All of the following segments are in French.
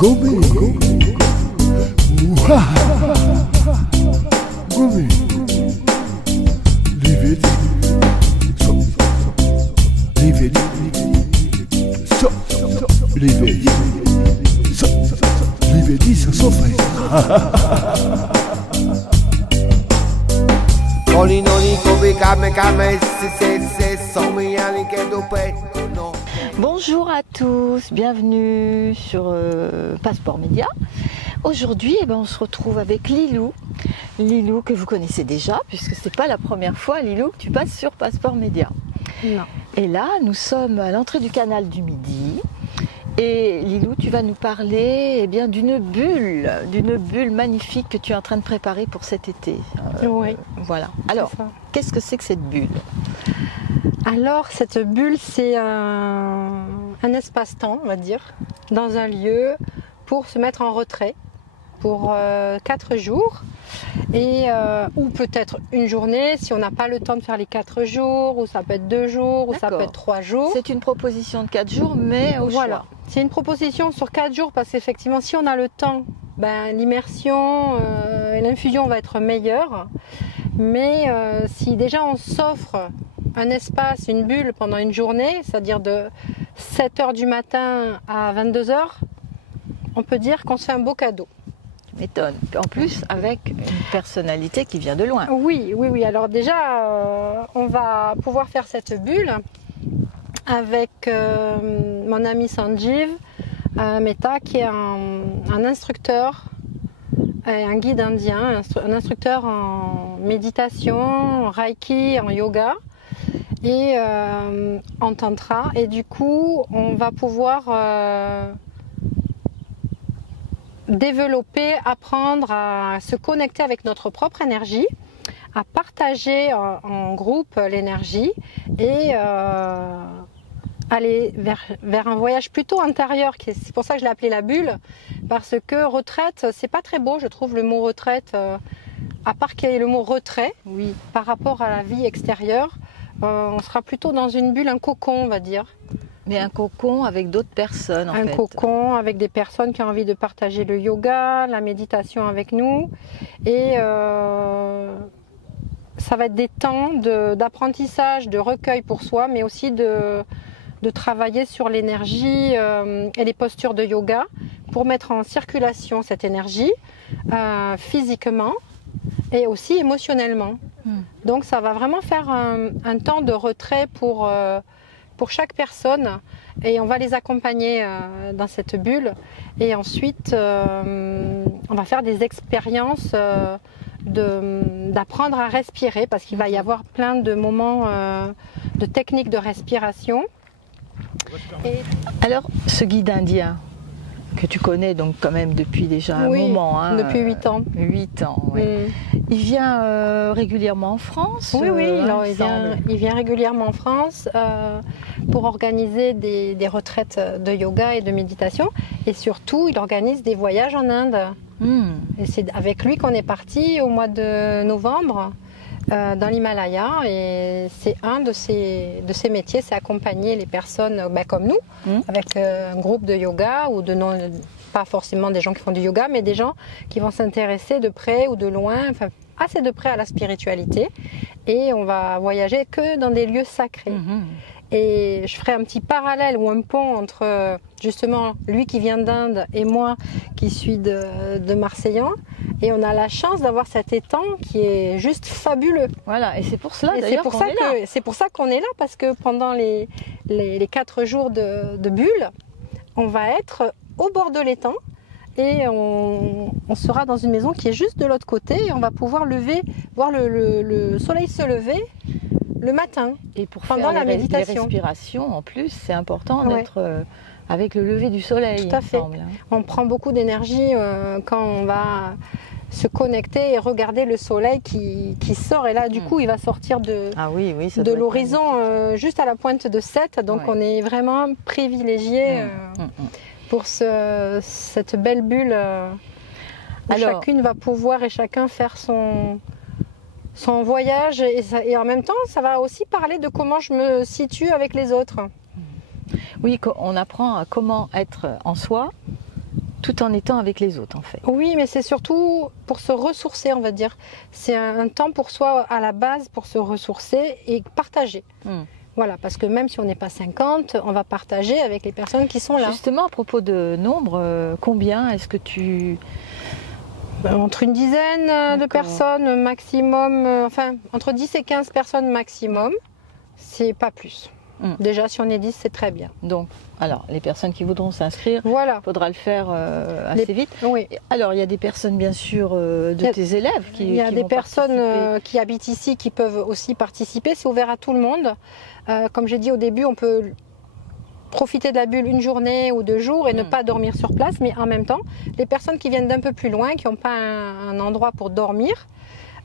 Gobe, Ouha, Gobe, Livedi, so, Livedi, so, Livedi, so, Livedi, so, sofre. Noni noni Kobe kame kame se somiani ke dope no. Bonjour à tous, bienvenue sur Passeport Média. Aujourd'hui, on se retrouve avec Lilou. Lilou que vous connaissez déjà, puisque c'est pas la première fois, Lilou, que tu passes sur Passeport Média. Non. Et là, nous sommes à l'entrée du canal du Midi. Et Lilou, tu vas nous parler d'une bulle magnifique que tu es en train de préparer pour cet été. Oui. Voilà. Alors, qu'est-ce que c'est que cette bulle? Alors, cette bulle, c'est un espace-temps, on va dire, dans un lieu pour se mettre en retrait pour 4 jours. Ou peut-être une journée, si on n'a pas le temps de faire les 4 jours, ou ça peut être 2 jours, ou ça peut être 3 jours. C'est une proposition de 4 jours, mais au choix. C'est une proposition sur 4 jours, parce qu'effectivement, si on a le temps, l'immersion et l'infusion va être meilleure. Mais si déjà on s'offre un espace, une bulle pendant une journée, c'est-à-dire de 7 h du matin à 22 h, on peut dire qu'on se fait un beau cadeau. M'étonne. En plus, avec une personnalité qui vient de loin. Oui. Alors déjà, on va pouvoir faire cette bulle avec mon ami Sanjeev Mehta, qui est un instructeur, un guide indien, un instructeur en méditation, en reiki, en yoga et en tantra. Et du coup, on va pouvoir développer, apprendre à se connecter avec notre propre énergie, à partager en groupe l'énergie et aller vers un voyage plutôt intérieur. C'est pour ça que je l'ai appelé la bulle, parce que retraite, c'est pas très beau, je trouve, le mot retraite, à part qu'il y ait le mot retrait, oui, par rapport à la vie extérieure, on sera plutôt dans une bulle, un cocon, on va dire. Mais un cocon avec d'autres personnes, en fait. Un cocon avec des personnes qui ont envie de partager le yoga, la méditation avec nous. Et ça va être des temps d'apprentissage, de recueil pour soi, mais aussi de travailler sur l'énergie et les postures de yoga pour mettre en circulation cette énergie physiquement et aussi émotionnellement. Donc ça va vraiment faire un temps de retrait pour chaque personne, et on va les accompagner dans cette bulle, et ensuite on va faire des expériences d'apprendre à respirer, parce qu'il va y avoir plein de moments de techniques de respiration. Alors, ce guide indien que tu connais donc quand même depuis déjà un moment. Hein, depuis 8 ans. 8 ans, oui. Il vient régulièrement en France? Oui, alors il vient régulièrement en France pour organiser des retraites de yoga et de méditation. Et surtout, il organise des voyages en Inde. Et c'est avec lui qu'on est parti au mois de novembre dans l'Himalaya. Et c'est un de ses métiers, c'est accompagner les personnes comme nous, avec un groupe de yoga, ou pas forcément des gens qui font du yoga, mais des gens qui vont s'intéresser de près ou de loin, enfin assez de près à la spiritualité. Et on va voyager que dans des lieux sacrés. Et je ferai un petit parallèle ou un pont entre justement lui qui vient d'Inde et moi qui suis de Marseillan. Et on a la chance d'avoir cet étang qui est juste fabuleux. Voilà, et c'est pour cela d'ailleurs qu'on est là. C'est pour ça qu'on est là, parce que pendant les 4 jours de bulle, on va être au bord de l'étang. Et on sera dans une maison qui est juste de l'autre côté, et on va pouvoir voir le soleil se lever le matin. Et pour pendant faire la méditation. Les respirations, en plus, c'est important d'être avec le lever du soleil. Tout à fait. On prend beaucoup d'énergie quand on va se connecter et regarder le soleil qui sort. Et là, du coup, il va sortir de l'horizon juste à la pointe de 7. Donc, on est vraiment privilégié pour cette belle bulle. Où chacune va pouvoir et chacun faire son voyage, et en même temps ça va aussi parler de comment je me situe avec les autres. Oui, on apprend à comment être en soi tout en étant avec les autres en fait. Oui, mais c'est surtout pour se ressourcer, on va dire. C'est un temps pour soi à la base pour se ressourcer et partager. Voilà, parce que même si on n'est pas 50, on va partager avec les personnes qui sont là. Justement, à propos de nombre, combien est-ce que tu... Entre une dizaine de personnes maximum, enfin entre 10 et 15 personnes maximum, c'est pas plus. Déjà, si on est 10, c'est très bien. Donc, alors, les personnes qui voudront s'inscrire, voilà. Faudra le faire assez vite. Oui. Alors, il y a des personnes, bien sûr, de tes élèves qui Il y a des personnes qui habitent ici qui peuvent aussi participer. C'est ouvert à tout le monde. Comme j'ai dit au début, on peut profiter de la bulle une journée ou 2 jours et ne pas dormir sur place. Mais en même temps, les personnes qui viennent d'un peu plus loin, qui n'ont pas un endroit pour dormir,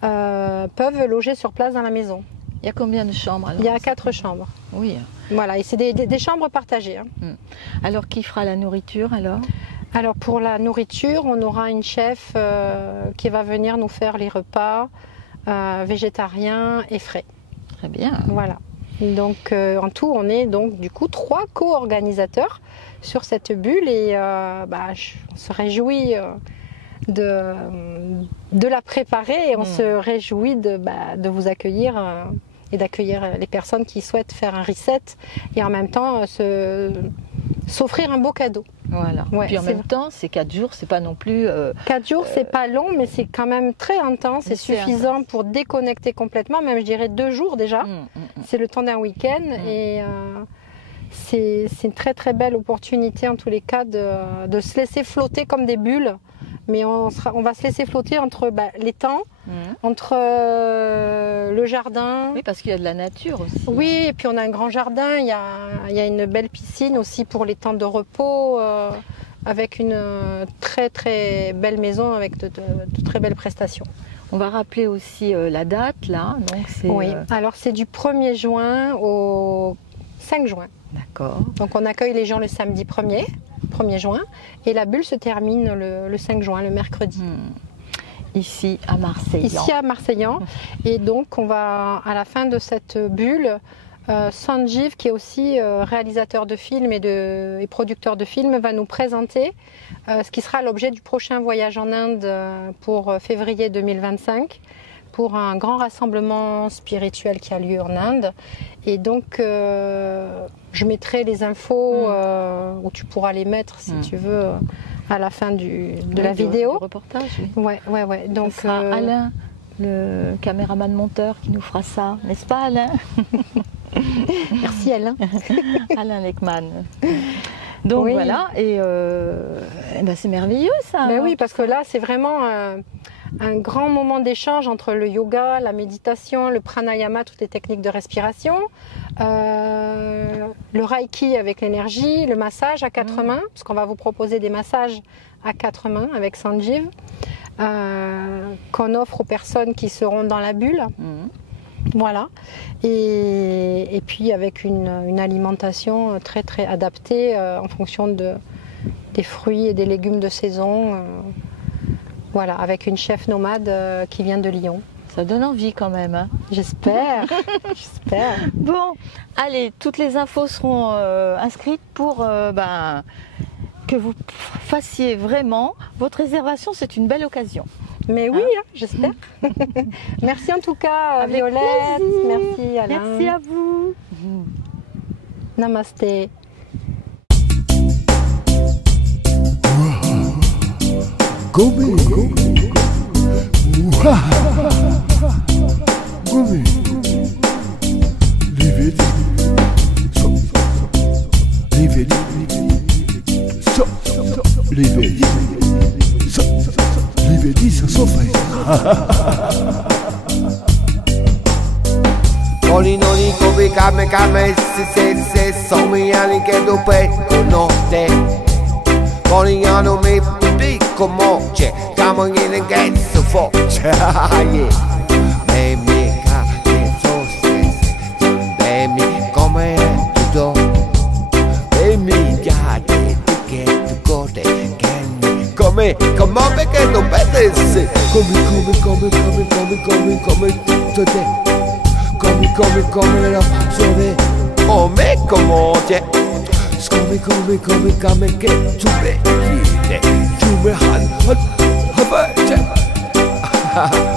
peuvent loger sur place dans la maison. Il y a combien de chambres alors? Il y a 4 chambres. Oui. Voilà, et c'est des chambres partagées. Alors, qui fera la nourriture alors? Alors, pour la nourriture, on aura une chef qui va venir nous faire les repas végétariens et frais. Très bien. Voilà. Donc, en tout, on est donc du coup 3 co-organisateurs sur cette bulle et on se réjouit de la préparer et on se réjouit de vous accueillir et d'accueillir les personnes qui souhaitent faire un reset et en même temps s'offrir un beau cadeau. Voilà. Ouais, puis en même temps, ces 4 jours, c'est pas non plus... 4 jours, c'est pas long, mais c'est quand même très intense. C'est suffisant pour déconnecter complètement, même je dirais 2 jours déjà. C'est le temps d'un week-end et c'est une très très belle opportunité en tous les cas de se laisser flotter comme des bulles. Mais on va se laisser flotter entre les temps, entre le jardin. Oui, parce qu'il y a de la nature aussi. Oui, et puis on a un grand jardin, il y a une belle piscine aussi pour les temps de repos, avec une très très belle maison avec de très belles prestations. On va rappeler aussi la date là. Donc oui, alors c'est du 1er juin au 5 juin. D'accord. Donc on accueille les gens le samedi 1er juin et la bulle se termine le 5 juin, le mercredi. Ici à Marseille. Ici à Marseillan. Et donc on va, à la fin de cette bulle, Sanjeev, qui est aussi réalisateur de films et producteur de films, va nous présenter ce qui sera l'objet du prochain voyage en Inde pour février 2025. Pour un grand rassemblement spirituel qui a lieu en Inde. Et donc, je mettrai les infos où tu pourras les mettre, si tu veux, à la fin de la vidéo. Du reportage, oui. Ouais. Donc, ce sera Alain, le caméraman monteur, qui nous fera ça. N'est-ce pas, Alain? Merci, Alain. Alain Leckman. Donc, voilà. Et c'est merveilleux, ça. Ben oui, parce que là, c'est vraiment... un grand moment d'échange entre le yoga, la méditation, le pranayama, toutes les techniques de respiration, le reiki avec l'énergie, le massage à 4 mains, parce qu'on va vous proposer des massages à 4 mains avec Sanjeev, qu'on offre aux personnes qui seront dans la bulle. Voilà. Et puis avec une alimentation très très adaptée en fonction des fruits et des légumes de saison. Voilà, avec une chef nomade qui vient de Lyon. Ça donne envie quand même. Hein. J'espère. J'espère. Bon, allez, toutes les infos seront inscrites pour que vous fassiez vraiment votre réservation. C'est une belle occasion. Mais oui, j'espère. Merci en tout cas, avec Violette. Plaisir. Merci, Alain. Merci à vous. Namasté. Gomé, Gomé, Livedi, ça s'offre. Noni come se somi anni che dopo notte Poliano mi pico moce Come in ghetto forte mica che so se come tutto mica che tu gode come perché non pensi come tutto te come la passione o me come c'è come che tu vedi me hand, high five, check.